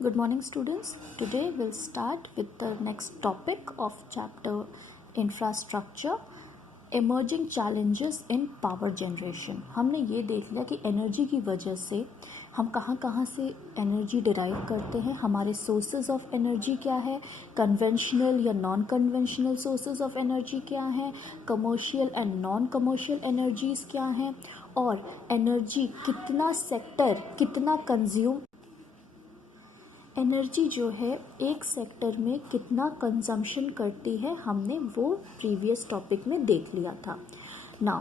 Good morning, students. Today we'll start with the next topic of chapter Infrastructure, Emerging Challenges in Power Generation. हमने ये देख लिया कि energy की वजह से हम कहाँ कहाँ से एनर्जी डिराइव करते हैं, हमारे सोर्सेज ऑफ एनर्जी क्या है, कन्वेंशनल या non conventional sources of energy क्या हैं, commercial and non commercial energies क्या हैं, और एनर्जी कितना सेक्टर कितना कंज्यूम एनर्जी जो है एक सेक्टर में कितना कंजम्पशन करती है, हमने वो प्रीवियस टॉपिक में देख लिया था ना।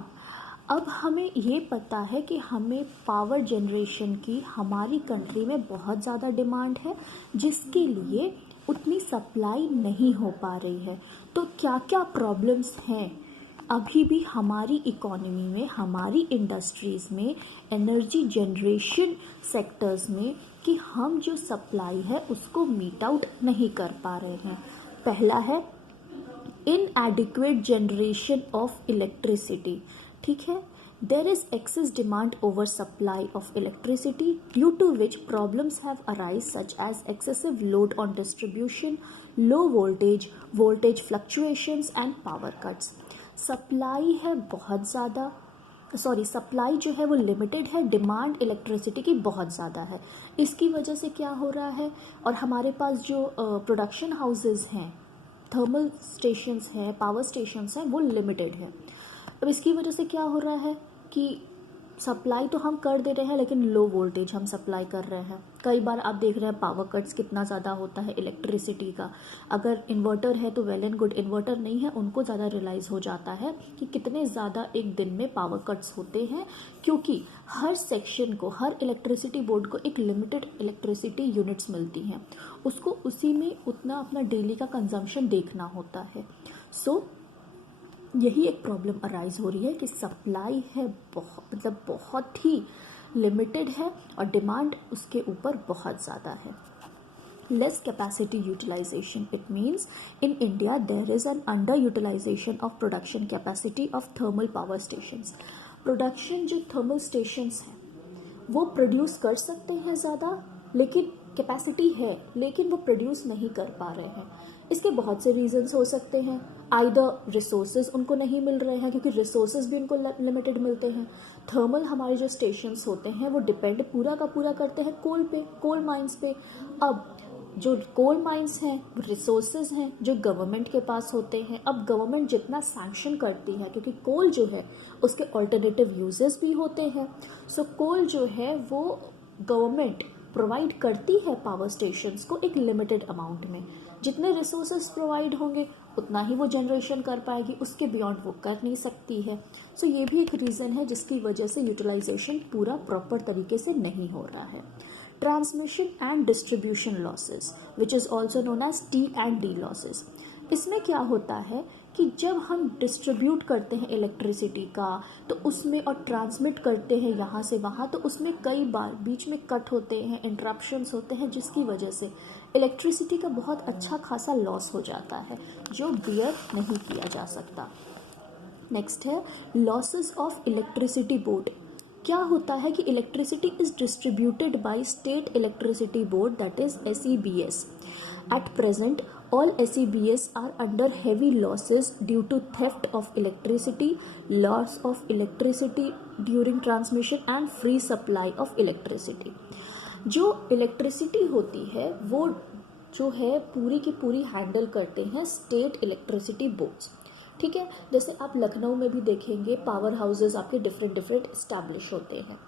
अब हमें ये पता है कि हमें पावर जनरेशन की हमारी कंट्री में बहुत ज़्यादा डिमांड है, जिसके लिए उतनी सप्लाई नहीं हो पा रही है। तो क्या क्या प्रॉब्लम्स हैं अभी भी हमारी इकोनॉमी में, हमारी इंडस्ट्रीज़ में, एनर्जी जनरेशन सेक्टर्स में, कि हम जो सप्लाई है उसको मीट आउट नहीं कर पा रहे हैं। पहला है इनएडिक्वेट जनरेशन ऑफ इलेक्ट्रिसिटी। ठीक है, there is excess demand over supply of electricity due to which problems have arise such as excessive load on distribution, low voltage fluctuations and power cuts. Supply है बहुत ज़्यादा, सप्लाई जो है वो limited है, demand electricity की बहुत ज़्यादा है। इसकी वजह से क्या हो रहा है, और हमारे पास जो प्रोडक्शन हाउसेस हैं, थर्मल स्टेशंस हैं, पावर स्टेशंस हैं, वो लिमिटेड है। अब इसकी वजह से क्या हो रहा है कि सप्लाई तो हम कर दे रहे हैं लेकिन लो वोल्टेज हम सप्लाई कर रहे हैं। कई बार आप देख रहे हैं पावर कट्स कितना ज़्यादा होता है इलेक्ट्रिसिटी का। अगर इन्वर्टर है तो वेल एंड गुड, इन्वर्टर नहीं है उनको ज़्यादा रियलाइज़ हो जाता है कि कितने ज़्यादा एक दिन में पावर कट्स होते हैं, क्योंकि हर सेक्शन को, हर इलेक्ट्रिसिटी बोर्ड को एक लिमिटेड इलेक्ट्रिसिटी यूनिट्स मिलती हैं, उसको उसी में उतना अपना डेली का कंजम्पशन देखना होता है। सो यही एक प्रॉब्लम अराइज हो रही है कि सप्लाई है बहुत ही लिमिटेड है और डिमांड उसके ऊपर बहुत ज़्यादा है। Less capacity utilisation, it means in India there is an under utilisation of production capacity of thermal power stations. Production जो थर्मल स्टेशंस हैं वो प्रोड्यूस कर सकते हैं ज़्यादा, लेकिन कैपेसिटी है लेकिन वो प्रोड्यूस नहीं कर पा रहे हैं। इसके बहुत से रीजंस हो सकते हैं। आइदर रिसोर्सेज उनको नहीं मिल रहे हैं, क्योंकि रिसोर्सेज भी उनको लिमिटेड मिलते हैं। थर्मल हमारे जो स्टेशंस होते हैं वो डिपेंड पूरा का पूरा करते हैं कोल पे, कोल माइंस पे। अब जो कोल माइंस हैं, रिसोर्सेज हैं जो गवर्नमेंट के पास होते हैं। अब गवर्नमेंट जितना सैंक्शन करती है, क्योंकि कोल जो है उसके ऑल्टरनेटिव यूजेस भी होते हैं, सो कोल जो है वो गवर्नमेंट प्रोवाइड करती है पावर स्टेशंस को एक लिमिटेड अमाउंट में। जितने रिसोर्सेज प्रोवाइड होंगे उतना ही वो जनरेशन कर पाएगी, उसके बियॉन्ड वो कर नहीं सकती है। सो ये भी एक रीज़न है जिसकी वजह से यूटिलाइजेशन पूरा प्रॉपर तरीके से नहीं हो रहा है। Transmission and distribution losses, which is also known as T&D losses. इसमें क्या होता है कि जब हम डिस्ट्रीब्यूट करते हैं इलेक्ट्रिसिटी का तो उसमें, और ट्रांसमिट करते हैं यहाँ से वहाँ, तो उसमें कई बार बीच में कट होते हैं, इंटरप्शंस होते हैं, जिसकी वजह से इलेक्ट्रिसिटी का बहुत अच्छा खासा लॉस हो जाता है जो बियर नहीं किया जा सकता। नेक्स्ट है लॉसेस ऑफ इलेक्ट्रिसिटी बोर्ड। क्या होता है कि electricity is distributed by state electricity board, that is SEBS। At present all SEBS are under heavy losses due to theft of electricity, loss of electricity during transmission and free supply of electricity। जो electricity होती है वो जो है पूरी की पूरी handle करते हैं स्टेट इलेक्ट्रिसिटी बोर्ड्स। ठीक है, जैसे आप लखनऊ में भी देखेंगे पावर हाउसेज आपके डिफरेंट इस्टेब्लिश होते हैं।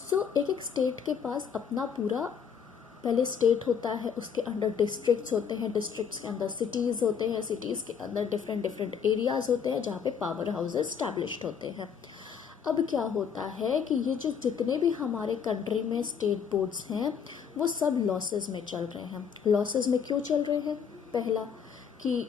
सो एक एक स्टेट के पास अपना पूरा, पहले स्टेट होता है, उसके अंडर डिस्ट्रिक्ट्स होते हैं, डिस्ट्रिक्ट्स के अंदर सिटीज़ होते हैं, सिटीज़ के अंदर डिफरेंट एरियाज़ होते हैं जहाँ पे पावर हाउसेज स्टैब्लिश्ड होते हैं। अब क्या होता है कि ये जो जितने भी हमारे कंट्री में स्टेट बोर्ड्स हैं वो सब लॉसेस में चल रहे हैं। लॉसेस में क्यों चल रहे हैं? पहला कि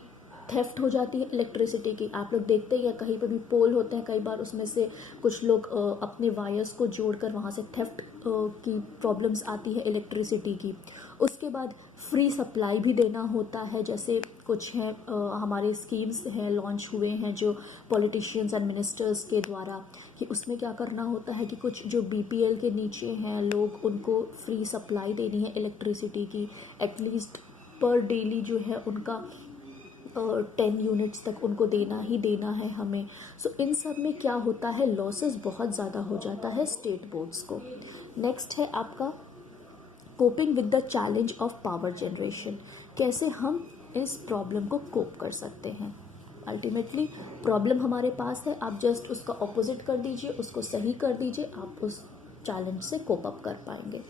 थेफ्ट हो जाती है इलेक्ट्रिसिटी की। आप लोग देखते ही हैं कहीं पे भी पोल होते हैं, कई बार उसमें से कुछ लोग अपने वायर्स को जोड़कर वहाँ से थेफ्ट की प्रॉब्लम्स आती है इलेक्ट्रिसिटी की। उसके बाद फ्री सप्लाई भी देना होता है, जैसे कुछ हैं हमारे स्कीम्स हैं लॉन्च हुए हैं जो पॉलिटिशियंस एंड मिनिस्टर्स के द्वारा, कि उसमें क्या करना होता है कि कुछ जो बीपीएल के नीचे हैं लोग, उनको फ्री सप्लाई देनी है इलेक्ट्रिसिटी की, एटलीस्ट पर डेली जो है उनका 10 यूनिट्स तक उनको देना ही देना है हमें। सो इन सब में क्या होता है, लॉसेस बहुत ज़्यादा हो जाता है स्टेट बोर्ड्स को। नेक्स्ट है आपका coping with the challenge of power generation, कैसे हम इस प्रॉब्लम को कोप कर सकते हैं। अल्टीमेटली प्रॉब्लम हमारे पास है, आप जस्ट उसका ऑपोजिट कर दीजिए, उसको सही कर दीजिए, आप उस चैलेंज से कोप अप कर पाएंगे।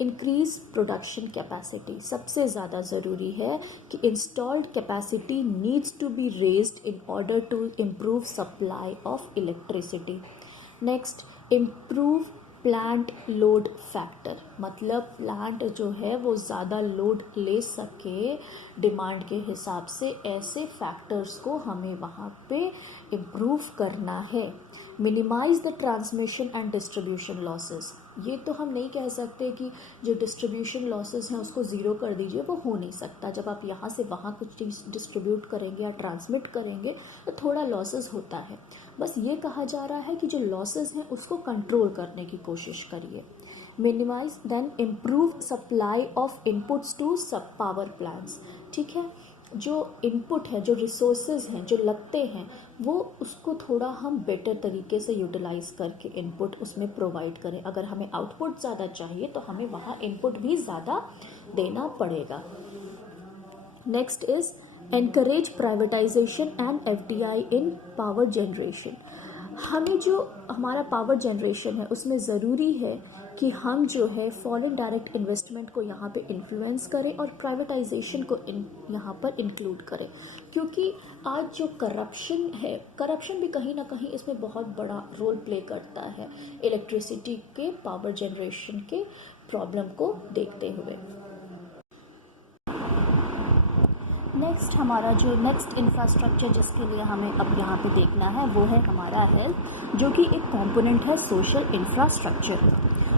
इंक्रीज प्रोडक्शन कैपेसिटी, सबसे ज़्यादा ज़रूरी है कि installed capacity needs to be raised in order to improve supply of electricity. Next, improve plant load factor, मतलब प्लांट जो है वो ज़्यादा लोड ले सके डिमांड के हिसाब से, ऐसे फैक्टर्स को हमें वहाँ पे इम्प्रूव करना है। Minimise the transmission and distribution losses, ये तो हम नहीं कह सकते कि जो डिस्ट्रीब्यूशन लॉसेस हैं उसको ज़ीरो कर दीजिए, वो हो नहीं सकता। जब आप यहाँ से वहाँ कुछ डिस्ट्रीब्यूट करेंगे या ट्रांसमिट करेंगे तो थोड़ा लॉसेस होता है। बस ये कहा जा रहा है कि जो लॉसेस हैं उसको कंट्रोल करने की कोशिश करिए। Minimise, then improve supply of inputs to सब पावर प्लांट्स, ठीक है। जो इनपुट है, जो रिसोर्सेज हैं, जो लगते हैं, वो उसको थोड़ा हम बेटर तरीके से यूटिलाइज करके इनपुट उसमें प्रोवाइड करें। अगर हमें आउटपुट ज़्यादा चाहिए तो हमें वहाँ इनपुट भी ज़्यादा देना पड़ेगा। Next is encourage privatisation and FDI in power generation. हमें जो हमारा पावर जनरेशन है उसमें ज़रूरी है कि हम जो है फॉरेन डायरेक्ट इन्वेस्टमेंट को यहाँ पे इन्फ्लुएंस करें और प्राइवेटाइजेशन को यहाँ पर इंक्लूड करें, क्योंकि आज जो करप्शन है, करप्शन भी कहीं ना कहीं इसमें बहुत बड़ा रोल प्ले करता है इलेक्ट्रिसिटी के पावर जनरेशन के प्रॉब्लम को देखते हुए। नेक्स्ट, हमारा जो नेक्स्ट इंफ्रास्ट्रक्चर जिसके लिए हमें अब यहाँ पे देखना है वो है हमारा हेल्थ, जो कि एक कंपोनेंट है social infrastructure.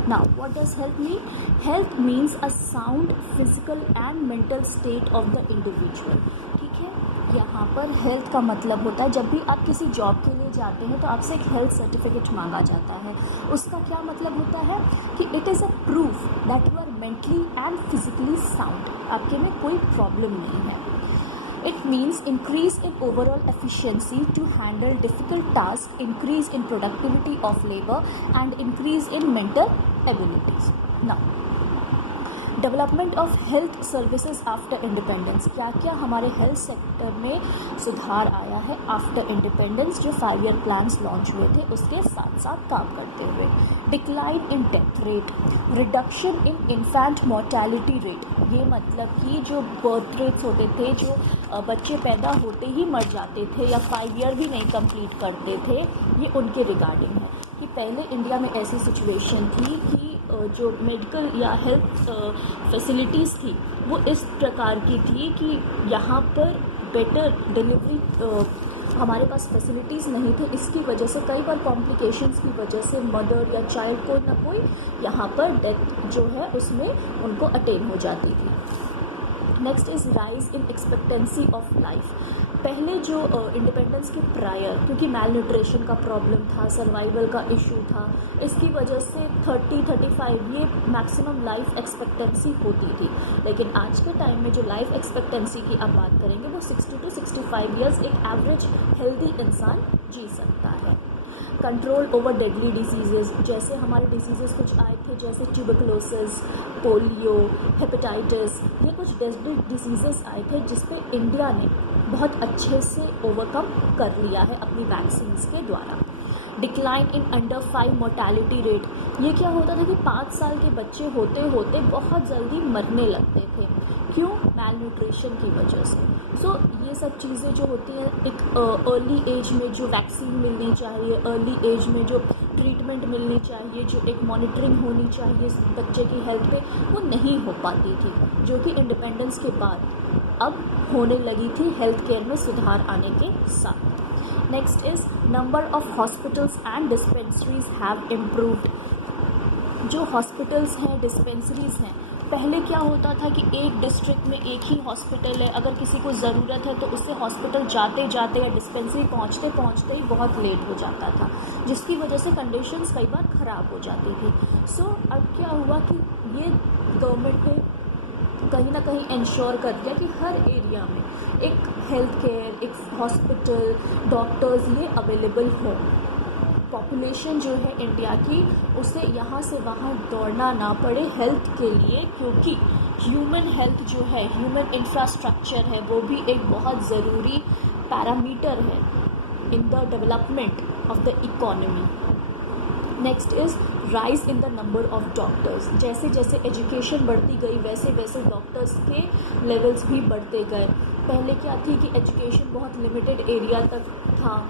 Now, what does health mean? Health means a sound physical and mental state of the individual. ठीक है, यहाँ पर हेल्थ का मतलब होता है, जब भी आप किसी जॉब के लिए जाते हैं तो आपसे एक हेल्थ सर्टिफिकेट मांगा जाता है। उसका क्या मतलब होता है कि it is a proof that you are mentally and physically sound, आपके में कोई प्रॉब्लम नहीं है। It means increase in overall efficiency to handle difficult tasks, increase in productivity of labor and increase in mental abilities. Now, development of health services after independence, क्या क्या हमारे health sector में सुधार आया है आफ्टर इंडिपेंडेंस, जो 5 year plans launch हुए थे उसके साथ साथ काम करते हुए। Decline in death rate, reduction in infant mortality rate, ये मतलब कि जो बर्थ रेट्स होते थे, जो बच्चे पैदा होते ही मर जाते थे या 5 ईयर भी नहीं कंप्लीट करते थे, ये उनके रिगार्डिंग है कि पहले इंडिया में ऐसी सिचुएशन थी कि जो मेडिकल या हेल्थ फैसिलिटीज़ थी वो इस प्रकार की थी कि यहाँ पर बेटर डिलीवरी हमारे पास फैसिलिटीज़ नहीं थे। इसकी वजह से कई बार कॉम्प्लिकेशंस की वजह से मदर या चाइल्ड कोई ना कोई यहाँ पर डेथ जो है उसमें उनको अटेन हो जाती थी। Next is rise in expectancy of life. पहले जो इंडिपेंडेंस के प्रायर, क्योंकि मैल न्यूट्रिशन का प्रॉब्लम था, सर्वाइवल का इशू था, इसकी वजह से 30-35 ये मैक्सिमम लाइफ एक्सपेक्टेंसी होती थी। लेकिन आज के टाइम में जो लाइफ एक्सपेक्टेंसी की आप बात करेंगे वो 60 to 65 ईयर्स एक एवरेज हेल्दी इंसान जी सकता है। कंट्रोल ओवर डेडली डिजीज़ेस, जैसे हमारे डिजीज़ेस कुछ आए थे जैसे ट्यूबरकुलोसिस, पोलियो, हेपेटाइटिस, ये कुछ डेडली डिजीज़ेस आए थे जिस पे इंडिया ने बहुत अच्छे से ओवरकम कर लिया है अपनी वैक्सीन्स के द्वारा। Decline in under 5 mortality rate, ये क्या होता था कि 5 साल के बच्चे होते होते बहुत जल्दी मरने लगते थे, क्यों? मैल न्यूट्रिशन की वजह से। सो ये सब चीज़ें जो होती हैं, एक अर्ली एज में जो वैक्सीन मिलनी चाहिए, अर्ली एज में जो ट्रीटमेंट मिलनी चाहिए, जो एक मॉनिटरिंग होनी चाहिए बच्चे की हेल्थ पे, वो नहीं हो पाती थी, जो कि इंडिपेंडेंस के बाद अब होने लगी थी हेल्थ केयर में सुधार आने के साथ। Next is number of hospitals and dispensaries have improved. जो हॉस्पिटल्स हैं, डिस्पेंसरीज़ हैं, पहले क्या होता था कि एक डिस्ट्रिक्ट में एक ही हॉस्पिटल है, अगर किसी को ज़रूरत है तो उससे हॉस्पिटल जाते जाते या डिस्पेंसरी पहुंचते पहुंचते ही बहुत लेट हो जाता था, जिसकी वजह से कंडीशंस कई बार ख़राब हो जाती थी। सो अब क्या हुआ कि ये गवर्नमेंट ने कहीं ना कहीं इंश्योर कर दिया कि हर एरिया में एक हेल्थ केयर, एक हॉस्पिटल, डॉक्टर्स ये अवेलेबल हो। पॉपुलेशन जो है इंडिया की, उसे यहाँ से वहाँ दौड़ना ना पड़े हेल्थ के लिए, क्योंकि ह्यूमन हेल्थ जो है, ह्यूमन इंफ्रास्ट्रक्चर है, वो भी एक बहुत ज़रूरी पैरामीटर है in the development of the economy. Next is rise in the number of doctors. जैसे जैसे एजुकेशन बढ़ती गई वैसे वैसे डॉक्टर्स के लेवल्स भी बढ़ते गए। पहले क्या थी कि एजुकेशन बहुत लिमिटेड एरिया तक था,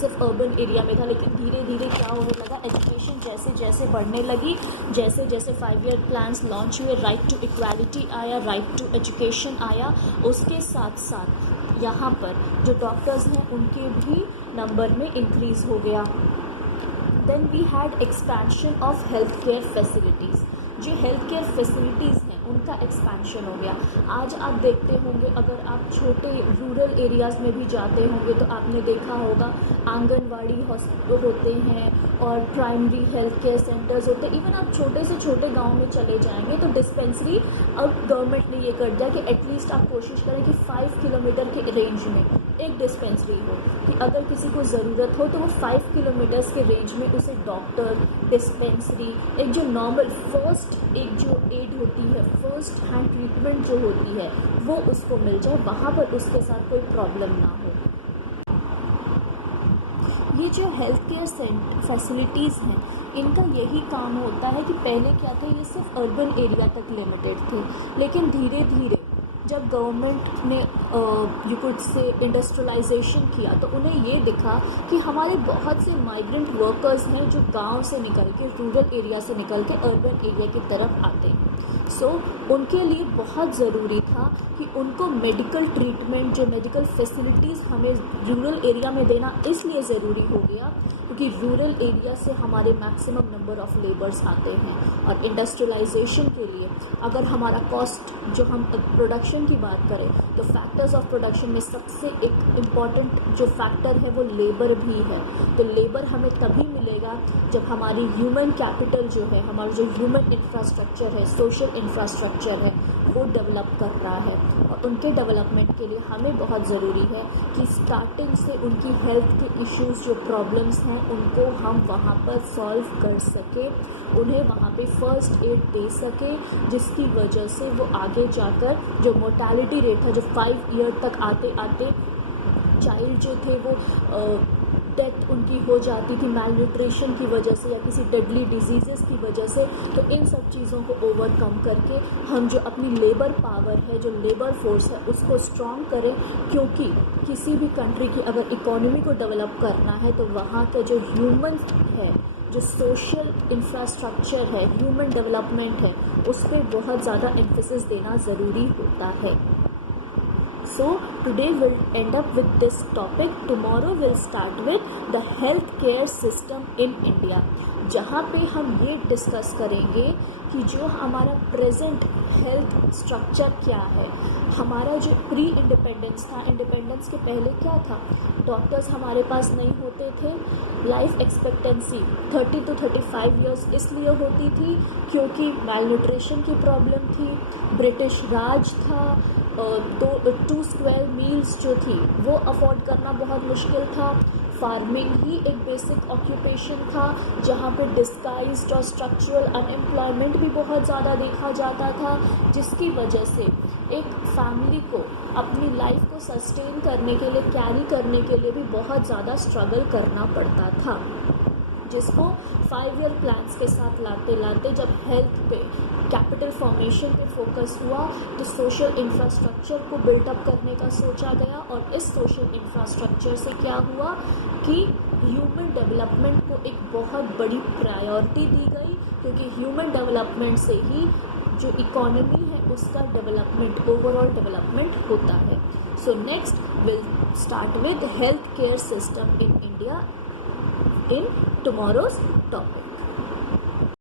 सिर्फ अर्बन एरिया में था, लेकिन धीरे धीरे क्या होने लगा, एजुकेशन जैसे जैसे बढ़ने लगी, जैसे जैसे 5 ईयर प्लान्स लॉन्च हुए, राइट टू इक्वालिटी आया, राइट टू एजुकेशन आया, उसके साथ साथ यहाँ पर जो डॉक्टर्स हैं उनके भी नंबर में इंक्रीज़ हो गया। Then we had expansion of health care facilities. जो हेल्थ केयर फैसिलिटीज़ हैं उनका एक्सपेंशन हो गया। आज आप देखते होंगे, अगर आप छोटे रूरल एरियाज़ में भी जाते होंगे तो आपने देखा होगा आंगनवाड़ी हॉस्पिटल होते हैं और प्राइमरी हेल्थ केयर सेंटर्स होते हैं। इवन आप छोटे से छोटे गांव में चले जाएंगे तो डिस्पेंसरी अब गवर्नमेंट ने ये कर दिया कि एटलीस्ट आप कोशिश करें कि 5 किलोमीटर के रेंज में एक डिस्पेंसरी हो, कि अगर किसी को ज़रूरत हो तो वो 5 किलोमीटर्स के रेंज में उसे डॉक्टर, डिस्पेंसरी, एक जो नॉर्मल एक जो एड होती है, फर्स्ट हैंड ट्रीटमेंट जो होती है, वो उसको मिल जाए, वहाँ पर उसके साथ कोई प्रॉब्लम ना हो। ये जो हेल्थ केयर फैसिलिटीज़ हैं, इनका यही काम होता है कि पहले क्या था, ये सिर्फ अर्बन एरिया तक लिमिटेड थे, लेकिन धीरे धीरे जब गवर्नमेंट ने यू कुड से इंडस्ट्रियलाइजेशन किया तो उन्हें ये दिखा कि हमारे बहुत से माइग्रेंट वर्कर्स हैं जो गांव से निकल के, रूरल एरिया से निकल के अर्बन एरिया की तरफ आते हैं। सो उनके लिए बहुत ज़रूरी था कि उनको मेडिकल ट्रीटमेंट, जो मेडिकल फैसिलिटीज़ हमें रूरल एरिया में देना इसलिए ज़रूरी हो गया क्योंकि रूरल एरिया से हमारे मैक्सिमम नंबर ऑफ लेबर्स आते हैं। और इंडस्ट्रियलाइजेशन के लिए अगर हमारा कॉस्ट, जो हम प्रोडक्शन की बात करें तो फैक्टर्स ऑफ प्रोडक्शन में सबसे एक इम्पॉर्टेंट जो फैक्टर है वो लेबर भी है। तो लेबर हमें तभी मिलेगा जब हमारी ह्यूमन कैपिटल जो है, हमारा जो ह्यूमन इंफ्रास्ट्रक्चर है, सोशल इंफ्रास्ट्रक्चर है, वो डेवलप कर रहा है। और उनके डेवलपमेंट के लिए हमें बहुत ज़रूरी है कि स्टार्टिंग से उनकी हेल्थ के इश्यूज़, जो प्रॉब्लम्स हैं, उनको हम वहाँ पर सॉल्व कर सके, उन्हें वहाँ पे फर्स्ट एड दे सके, जिसकी वजह से वो आगे जाकर जो मोर्टालिटी रेट था, जो 5 ईयर तक आते आते चाइल्ड जो थे वो डेथ उनकी हो जाती थी मैलन्यूट्रिशन की वजह से या किसी डेडली डिजीज़ की वजह से। तो इन सब चीज़ों को ओवरकम करके हम जो अपनी लेबर पावर है, जो लेबर फोर्स है, उसको स्ट्रॉन्ग करें, क्योंकि किसी भी कंट्री की अगर इकोनॉमी को डेवलप करना है तो वहाँ का जो ह्यूमन है, जो सोशल इंफ्रास्ट्रक्चर है, ह्यूमन डेवलपमेंट है, उस पर बहुत ज़्यादा एम्फेसिस देना ज़रूरी होता है। So today we'll end up with this topic. Tomorrow we'll start with the healthcare system in India, जहाँ पे हम ये डिस्कस करेंगे कि जो हमारा प्रेजेंट हेल्थ स्ट्रक्चर क्या है, हमारा जो प्री इंडिपेंडेंस था, इंडिपेंडेंस के पहले क्या था, डॉक्टर्स हमारे पास नहीं होते थे, लाइफ एक्सपेक्टेंसी 30 to 35 ईयर्स इसलिए होती थी क्योंकि मैलन्यूट्रिशन की प्रॉब्लम थी, ब्रिटिश राज था, 2 स्क्वायर मील्स जो थी वो अफोर्ड करना बहुत मुश्किल था, फार्मिंग ही एक बेसिक ऑक्यूपेशन था जहाँ पे डिस्गाइज्ड और स्ट्रक्चरल अनएम्प्लॉयमेंट भी बहुत ज़्यादा देखा जाता था, जिसकी वजह से एक फैमिली को अपनी लाइफ को सस्टेन करने के लिए, कैरी करने के लिए भी बहुत ज़्यादा स्ट्रगल करना पड़ता था, जिसको 5 ईयर प्लान्स के साथ लाते लाते जब हेल्थ पे, कैपिटल फॉर्मेशन पे फोकस हुआ तो सोशल इंफ्रास्ट्रक्चर को बिल्डअप करने का सोचा गया। और इस सोशल इंफ्रास्ट्रक्चर से क्या हुआ कि ह्यूमन डेवलपमेंट को एक बहुत बड़ी प्रायोरिटी दी गई, क्योंकि ह्यूमन डेवलपमेंट से ही जो इकोनॉमी है उसका डेवलपमेंट, ओवरऑल डेवलपमेंट होता है। So next will start with health care system in India in tomorrow's topic.